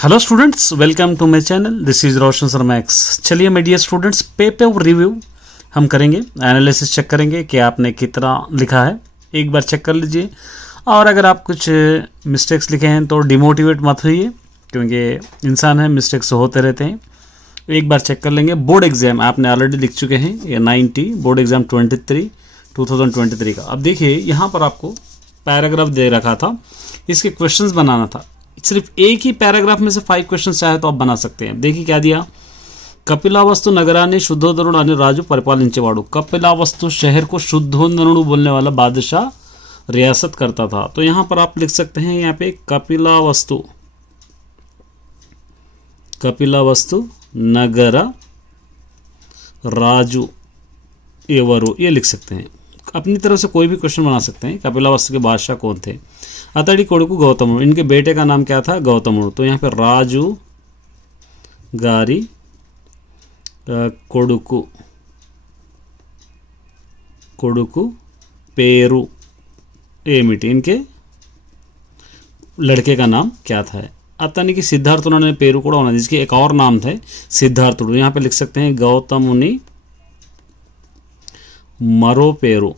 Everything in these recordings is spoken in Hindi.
Hello students, welcome to my channel. This is Roshan Sharma X. चलिए मेरे डियर स्टूडेंट्स, पेपर रिव्यू हम करेंगे, एनालिसिस चेक करेंगे कि आपने कितना लिखा है। एक बार चेक कर लीजिए, और अगर आप कुछ मिस्टेक्स लिखे हैं तो डिमोटिवेट मत होइए, क्योंकि इंसान है, मिस्टेक्स होते रहते हैं। एक बार चेक कर लेंगे। बोर्ड एग्जाम आपने ऑलरेडी लिख चुके हैं, ये 90 बोर्ड एग्जाम 2023 का। अब देखिए, यहाँ पर आपको पैराग्राफ दे रखा था, इसके क्वेश्चंस बनाना था। सिर्फ एक ही पैराग्राफ में से 5 क्वेश्चन चाहे तो आप बना सकते हैं। देखिए क्या दिया, कपिलावस्तु नगराने शुद्धोधरुण आणि राजू परिपालिंचेवाड़ू। कपिलावस्तु शहर को शुद्धोधरुण बोलने वाला बादशाह रियासत करता था। तो यहां पर आप लिख सकते हैं, यहाँ पे कपिलावस्तु नगर राजू एवरू, ये लिख सकते हैं। अपनी तरफ से कोई भी क्वेश्चन बना सकते हैं। कपिलावस्तु के बादशाह कौन थे? अतड़ी कोडुकु गौतमुड़ु, इनके बेटे का नाम क्या था? गौतमुड़ु। तो यहाँ पे राजू गारी कोडुकु पेरू एमिटी, इनके लड़के का नाम क्या था? अतनी की सिद्धार्थुड़ ने पेरू को होना, जिसके एक और नाम थे सिद्धार्थुड़। यहाँ पे लिख सकते हैं गौतमुनि मरो पेरू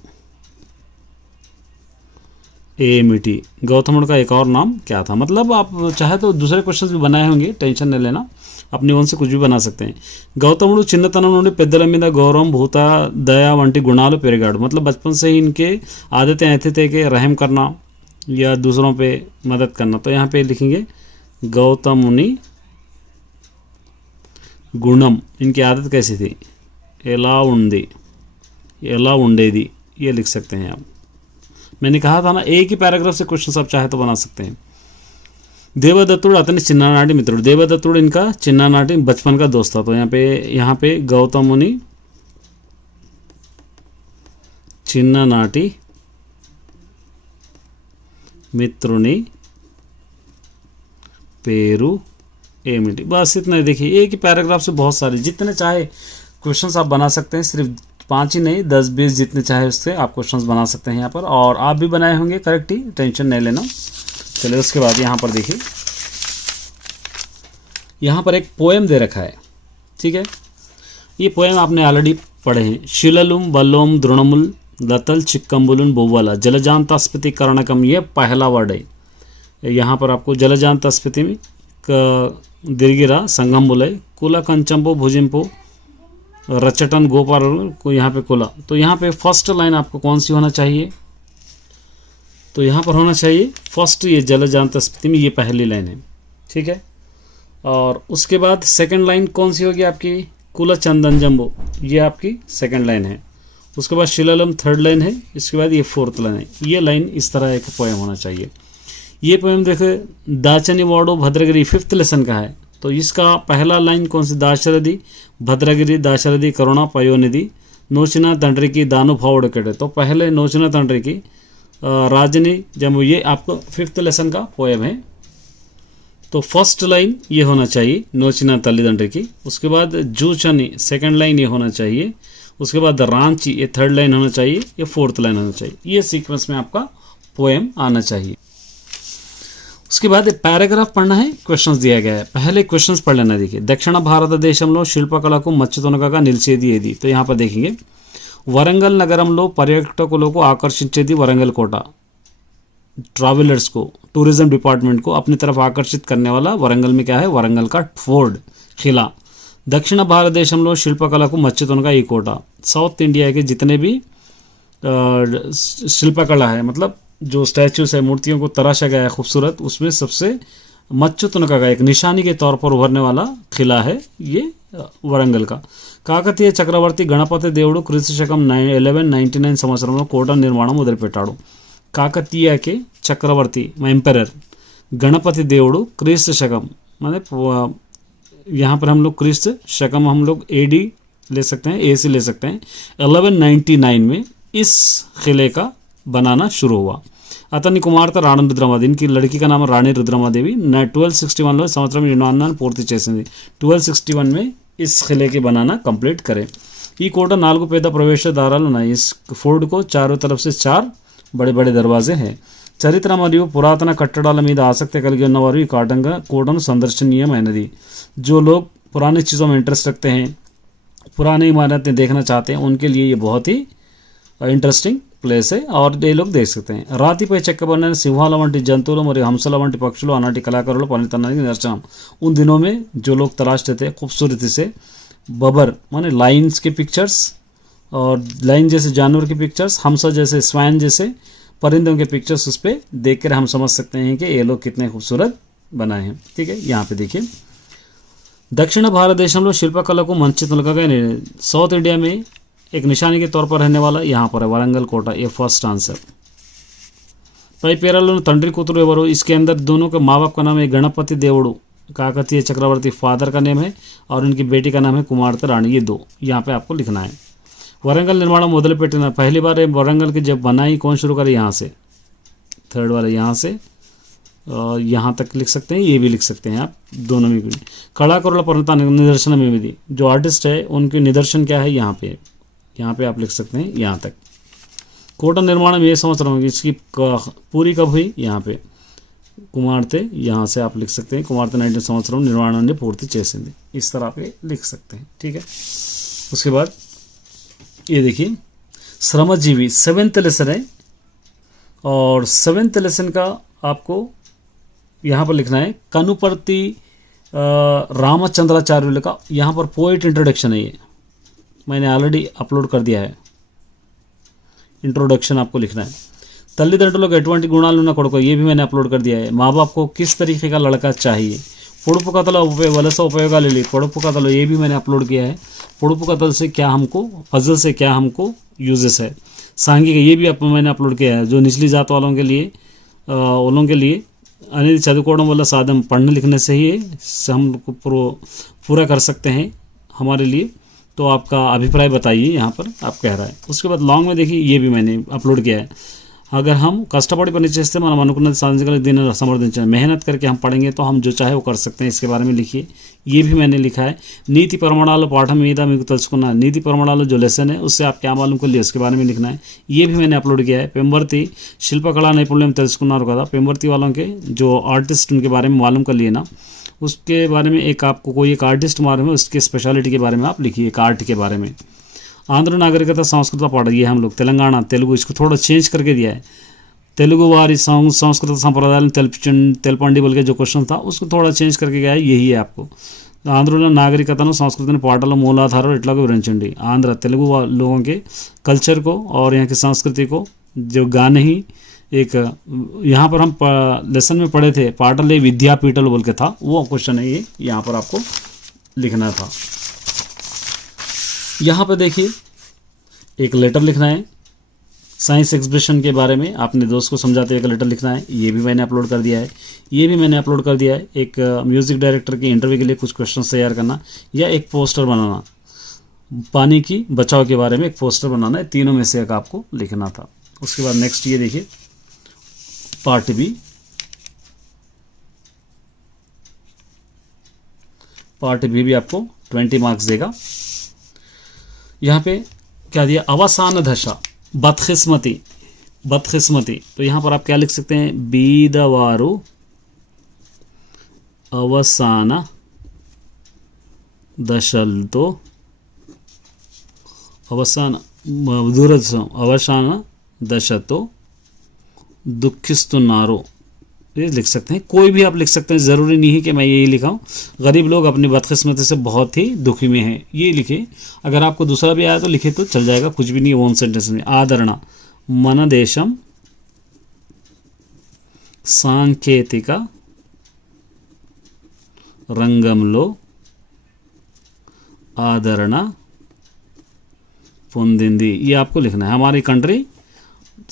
एमिटी। गौतमुड़ का एक और नाम क्या था? मतलब आप चाहे तो दूसरे क्वेश्चंस भी बनाए होंगे, टेंशन नहीं लेना, अपने मन से कुछ भी बना सकते हैं। गौतमुడు చిన్నతనం నుండి పెద్దల మీద गौरव भूता दया వంటి गुणाలు పెరిగాడు। मतलब बचपन से ही इनके आदतें ऐसे थे कि रहम करना या दूसरों पे मदद करना। तो यहाँ पे लिखेंगे गौतमुनि गुणम, इनकी आदत कैसी थी? ఎలా ఉండేది, ये लिख सकते हैं आप। मैंने कहा था ना, एक ही पैराग्राफ से क्वेश्चन आप चाहे तो बना सकते हैं। देवदत्तुड़ अतनी चिन्नानाटी मित्रुడు। देवदत्तुड़ इनका चिन्नानाटी बचपन का दोस्त था। तो यहाँ पे गौतमुनि चिन्नानाटी मित्रुनि पेरू एमिटी। बस इतना ही। देखिए, एक ही पैराग्राफ से बहुत सारे, जितने चाहे क्वेश्चंस आप बना सकते हैं। सिर्फ 5 ही नहीं, 10-20 जितने चाहे उससे आप क्वेश्चंस बना सकते हैं यहाँ पर। और आप भी बनाए होंगे करेक्ट ही, टेंशन नहीं लेना। चलिए उसके बाद यहाँ पर देखिए, यहाँ पर एक पोएम दे रखा है, ठीक है। ये पोएम आपने ऑलरेडी पढ़े हैं। शिललुम बल्लोम द्रोणमुल लतल चिक्कम्बुलुन बोवाला जलजांतस्पति करणकम, ये पहला वर्ड है। यहाँ पर आपको जलजांतस्पति में दीर्घिरा संगम बुलय कुला कंचम्पो भुजिम्पो रचटन गोपाल को, यहाँ पे कुला। तो यहाँ पे फर्स्ट लाइन आपको कौन सी होना चाहिए? तो यहाँ पर होना चाहिए फर्स्ट, ये जलजांतस्पति में ये पहली लाइन है, ठीक है। और उसके बाद सेकंड लाइन कौन सी होगी आपकी? कुला चंदन जम्बो, ये आपकी सेकंड लाइन है। उसके बाद शिलालम थर्ड लाइन है। इसके बाद ये फोर्थ लाइन है। ये लाइन इस तरह एक पोएम होना चाहिए। ये पोएम देखो, दाचनी वाड़ो भद्रगिरी 5th लेसन का है। तो इसका पहला लाइन कौन सी? दाशरथी भद्रगिरी दाशरथी करुणा पयोनिधि नोचिना तंड्री की दानु भावड़ कटे। तो पहले नोचिना तंड्री की राजनी जम्मू, ये आपको 5th लेसन का पोएम है। तो फर्स्ट लाइन ये होना चाहिए, नोचिना तल्लिदंड्री की। उसके बाद जूचनी सेकंड लाइन ये होना चाहिए। उसके बाद रांची ये थर्ड लाइन होना चाहिए, ये फोर्थ लाइन होना चाहिए। ये सीक्वेंस में आपका पोएम आना चाहिए। उसके बाद पैराग्राफ पढ़ना है, क्वेश्चंस दिया गया है। पहले क्वेश्चंस पढ़ लेना। देखिए, दक्षिण भारतदेशंలో శిల్పకళకు మచ్చుతునకగా నిలిచేది ఏది? तो यहाँ पर देखेंगे, वरंगल नगरंలో पर्यटकुలకు आकर्षिंచేది वरंगल कोटा। ट्रैवलर्स को, टूरिज्म डिपार्टमेंट को अपनी तरफ आकर्षित करने वाला वरंगल में क्या है? वरंगल का फोर्ट किला। दक्षिण भारतदेशंలో शिल्पकళకు మచ్చుతునగా ఈ కోట। साउथ इंडिया के जितने भी शिल्पकला है, मतलब जो स्टैचूस है, मूर्तियों को तराशा गया है खूबसूरत, उसमें सबसे मच्चुतुनका का एक निशानी के तौर पर उभरने वाला किला है ये वरंगल का। కాకతీయ చక్రవర్తి గణపతి దేవుడు క్రీస్తు శకం 1199 సంవత్సరంలో కోట నిర్మాణం మొదలుపెట్టాడు। కాకతీయ के चक्रवर्ती एम्परर गणपति देवड़ू क्रिस्त शकम, माने यहाँ पर हम लोग क्रिस्त शकम हम लोग AD ले सकते हैं, AC ले सकते हैं। 1199 में इस किले का बनाना शुरू हुआ। అతని కుమార్తె రాణి రుద్రమాదేవి, इनकी लड़की का नाम रानी रुद्रमादेवी 1261 సంవత్సరం నిర్మాణాన్ని పూర్తి చేసింది। 1261 में इस किले के बनाना कंप्लीट करें। ఈ కోట 4 पेद प्रवेश द्वाराలు ఉన్నాయి। इस फोर्ट को चारों तरफ से 4 बड़े बड़े दरवाजे हैं। చరిత్ర మరియు పురాతన కట్టడాల మీద ఆసక్తి కలిగి ఉన్నవారు ఈ కోటను సందర్శనీయమైనది. जो लोग पुरानी चीज़ों में इंटरेस्ट रखते हैं, पुरानी इमारतें देखना चाहते हैं, उनके लिए ये बहुत ही ఇంట్రెస్టింగ్ ప్లేస్ और ये लोग देख सकते हैं. రాతిపై చెక్కబడిన సింహాల వంటి జంతువులు మరియు హంసల వంటి పక్షులు ఆనాటి కళాకారుల పనితనానికి నిదర్శనం. उन दिनों में जो लोग तलाशते थे खूबसूरती से बबर माने लाइन्स के पिक्चर्स और लाइन जैसे जानवर की पिक्चर्स, हमसा जैसे स्वैन जैसे परिंदों के पिक्चर्स उस पर देख कर हम समझ सकते हैं कि ये लोग कितने खूबसूरत बनाए हैं. ठीक है, यहाँ पे देखिए दक्षिण భారతదేశంలో శిల్పకళకు మంచి తొలగగా సౌత్ ఇండియా में एक निशानी के तौर पर रहने वाला यहाँ पर है वरंगल कोटा. ये फर्स्ट आंसर. पै पेरालो तंड्री कूतरू एवरू, इसके अंदर दोनों के माँ बाप का नाम है गणपति देवड़ू काकतीय चक्रवर्ती फादर का नेम है और उनकी बेटी का नाम है कुमारता रानी. ये दो यहाँ पे आपको लिखना है. वरंगल निर्माण मोदल पेटिना पहली बार वरंगल की जब बनाई कौन शुरू करे, यहाँ से थर्ड वाले यहाँ से यहाँ तक लिख सकते हैं, ये भी लिख सकते हैं आप दोनों में. कलाकारुల पर्वता निदर्शन में भी जो आर्टिस्ट है उनके निदर्शन क्या है यहाँ पे आप लिख सकते हैं यहाँ तक. कोटा निर्माण में ये संवत्सर इसकी पूरी कब हुई, यहाँ पे कुमारते, यहाँ से आप लिख सकते हैं कुमारते 19 సంవత్సరం నిర్మాణాన్ని పూర్తి చేసింది. इस तरह आप लिख सकते हैं. ठीक है, उसके बाद ये देखिए श्रमजीवी 7th लेसन है और 7th लेसन का आपको यहाँ पर लिखना है कनुपर्ति रामचंद्राचार्य का. यहाँ पर पोइट इंट्रोडक्शन है, ये मैंने ऑलरेडी अपलोड कर दिया है. इंट्रोडक्शन आपको लिखना है. తల్లిదండ్రులకు ఎటువంటి గుణాలు ఉన్న కొడుకు, ये भी मैंने अपलोड कर दिया है. माँ बाप को किस तरीके का लड़का चाहिए. పొడుపు కథల వలస ఉపయోగాలు పొడుపు కథలు, ये भी मैंने अपलोड किया है. పొడుపు కథల से क्या हमको, पजल से क्या हमको यूजेस है. सांघिक, ये भी मैंने अपलोड किया है जो निचली जात वालों के लिए అనేది చదువుకోవడం వల్ల సాధన पढ़ने लिखने से ही हम पूरा कर सकते हैं हमारे लिए. तो आपका अभिप्राय बताइए यहाँ पर आप कह रहा है. उसके बाद लॉन्ग में देखिए ये भी मैंने अपलोड किया है. अगर हम कष्टपड़ी पनी చేస్తే మనం అనుకున్నది సాధించగల దీన్ని సమర్థించాలి. मेहनत करके हम पढ़ेंगे तो हम जो चाहे वो कर सकते हैं. इसके बारे में लिखिए. ये भी मैंने लिखा है. నీతి ప్రమాణాలు పాఠం మీద మీకు తెలుసుకున్న నీతి ప్రమాణాలు जो लेसन है उससे आप क्या मालूम कर लिए उसके बारे में लिखना है. ये भी मैंने अपलोड किया है. पेम्बर्ती शिल्पकला नैपुण्यम తెలుసుకున్నారు కదా, पेम्बर्ती वालों के जो आर्टिस्ट उनके बारे में मालूम कर लिए ना, उसके बारे में एक आपको कोई एक आर्टिस्ट बारे में उसके स्पेशलिटी के बारे में आप लिखिए, एक आर्ट के बारे में. आंध्र नागरिकता संस्कृत पाठ, ये हम लोग तेलंगाना तेलुगु इसको थोड़ा चेंज करके दिया है. तेलुगु वारी संस्कृत संप्रदाय तेलपंडी बोल के जो क्वेश्चन था उसको थोड़ा चेंज करके गया है. यही है आपको ఆంధ్రలో నాగరికతను సంస్కృతిని పాటల మూలాధారం ఇట్లాగా వివరించండి. ఆంధ్ర తెలుగు लोगों के कल्चर को और यहाँ की संस्कृति को जो गाने ही एक यहाँ पर हम लेसन में पढ़े थे पाटले विद्यापीठल बोल के था, वो क्वेश्चन है ये यहाँ पर आपको लिखना था. यहाँ पर देखिए एक लेटर लिखना है साइंस एग्जीबिशन के बारे में, अपने दोस्त को समझाते हुए एक लेटर लिखना है. ये भी मैंने अपलोड कर दिया है. ये भी मैंने अपलोड कर दिया है. एक म्यूज़िक डायरेक्टर के इंटरव्यू के लिए कुछ क्वेश्चन तैयार करना या एक पोस्टर बनाना, पानी की बचाव के बारे में एक पोस्टर बनाना है. तीनों में से एक आपको लिखना था. उसके बाद नेक्स्ट ये देखिए पार्ट बी. पार्ट बी भी आपको 20 मार्क्स देगा. यहाँ पे क्या दिया, अवसान दशा बदकिस्मती. तो यहाँ पर आप क्या लिख सकते हैं, बीदवारू अवसान दशलतो अवसान दुरदृష్టం अवसान दशतो दुखिस्तुन्नारो, ये लिख सकते हैं. कोई भी आप लिख सकते हैं, ज़रूरी नहीं है कि मैं यही लिखाऊं. गरीब लोग अपनी बदकिस्मती से बहुत ही दुखी में हैं, ये लिखे. अगर आपको दूसरा भी आया तो लिखे तो चल जाएगा, कुछ भी नहीं. ओन सेंटेंस में आदरण మన దేశం సాంకేతిక రంగంలో ఆదరణ పొందింది. ये आपको लिखना है. हमारी कंट्री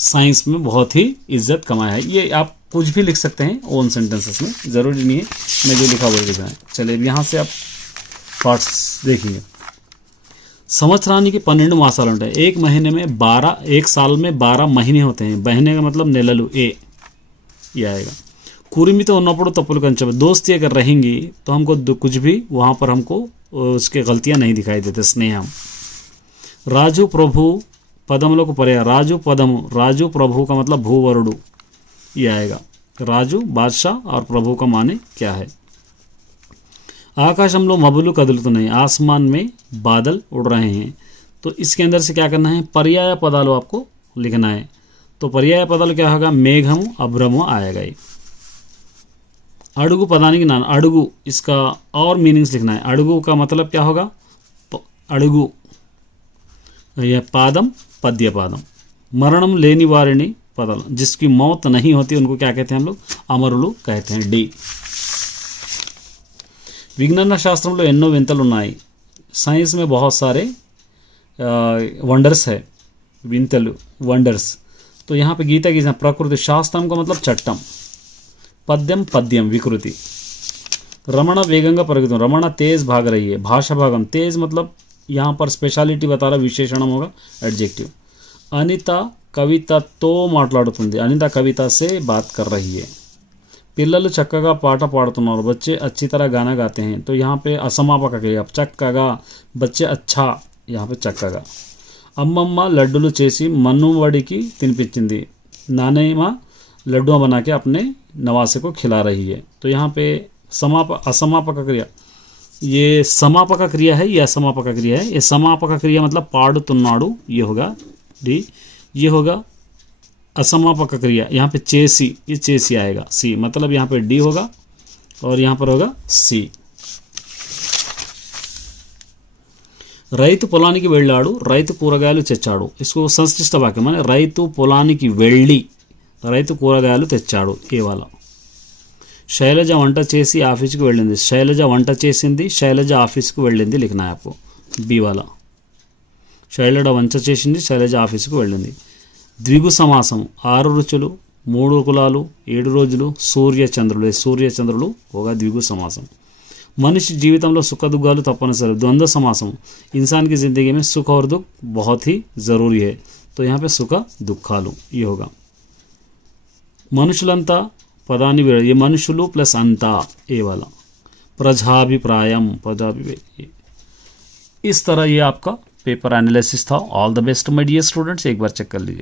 साइंस में बहुत ही इज्जत कमाया है. ये आप कुछ भी लिख सकते हैं ओन सेंटेंसेस में, ज़रूरी नहीं है मैं जो लिखा वही लिखना है. चलिए यहाँ से आप पार्ट्स देखिए. संवत्सराనికి 12 మాసాలు ఉంటాయి. एक महीने में 12, एक साल में 12 महीने होते हैं. महीने का मतलब నెలలు, ए ये आएगा. कुरिमितो ఉన్నప్పుడు తప్పులు कंचब. दोस्ती अगर रहेंगी तो हमको कुछ भी वहाँ पर हमको उसके गलतियाँ नहीं दिखाई देते. स्नेहम రాజు ప్రభు పదములకు పర్యాయ. రాజు పదము, రాజు ప్రభు का मतलब भूवरुడు. ये आएगा। राजू बादशाह और प्रभु का माने क्या है। ఆకాశంలో మబ్బులు కదులుతున్నాయి, आसमान में बादल उड़ रहे हैं। तो इसके अंदर से क्या करना है, पर्याय पदाలు आपको लिखना है। तो पर्याय पदाలు क्या होगा, మేఘము అభ్రము आएगा ये। अड़गु पदाనికి नाम अड़गु, इसका और मीनिंग्स लिखना है। अड़गु का मतलब क्या होगा, अड़गु यह पादम पद्य पादम। मरणम लेनी वारिणी पदल, जिसकी मौत नहीं होती उनको क्या कहते हैं हम लोग, అమరులు कहते हैं। डी। विज्ञान शास्त्रों एनो विंतलु उन्नाई, साइंस में बहुत सारे वंडर्स है, विंतलु वंडर्स। तो यहाँ पे गीता की प्रकृति, शास्त्रम का मतलब चट्टम, पद्यम पद्यम विकृति। रमण वेगंगा परगतु, रमण तेज भाग रही है, भाषा भागम तेज मतलब यहाँ पर स्पेशलिटी बता रहा, विशेषणम होगा एडजेक्टिव। अनिता कवितातो మాట్లాడుతుంది, अनिता कविता से बात कर रही है। పిల్లలు చక్కగా పాట పాడుతున్నారు, बच्चे अच्छी तरह गाना गाते हैं। तो यहाँ पे असमापक क्रिया చక్కగా, बच्चे अच्छा, यहाँ पे చక్కగా। అమ్మమ్మ లడ్డులు చేసి మన్నువాడికి తినిపించింది, नानेमा लड्डुआ बना के अपने नवासे को खिला रही है। तो यहाँ पे असमापक क्रिया, ये समापक क्रिया है, ये असमापक क्रिया है। ये समापक क्रिया मतलब पाడుతున్నాడు, ये होगा डी। ये होगा असमापक क्रिया, यहाँ पे चेसी, ये चेसी आएगा सी, मतलब यहाँ पे डी होगा और यहाँ पर होगा सी। రైతు పొలానికి వెళ్ళాడు, రైతు కూరగాయలు తెచ్చాడు। इसको संश्लिष्ट वाक्य माने రైతు పొలానికి వెళ్ళి రైతు కూరగాయలు తెచ్చాడు, ఏ वाला। శైలజ వంట చేసి ఆఫీస్కి వెళ్ళింది, శైలజ వంట చేసింది, శైలజ ఆఫీస్కి వెళ్ళింది लिखना है आपको, बी वाला। శైలజ వంట చేసింది, శైలజ ఆఫీస్కి వెళ్ళింది। ద్విగు సమాసం, 6 రుచులు, 3 కులాలు, 7 రోజులు, సూర్య చంద్రులు, సూర్య చంద్రులు होगा द्विगु समासम। मनुष्य जीविతంలో सुख दुखाలు తప్పనిసరి, द्वंद्व समासम। इंसान की ज़िंदगी में सुख और दुख बहुत ही ज़रूरी है। तो यहाँ पे सुख दुखालु, ये होगा। మనుషులంతా పదాన్ని, ये మనుషులు प्लस अंता, ए वाला। प्रजाभिप्रायम, इस तरह ये आपका पेपर एनालिसिस था। All the best my dear students, एक बार चेक कर लीजिए।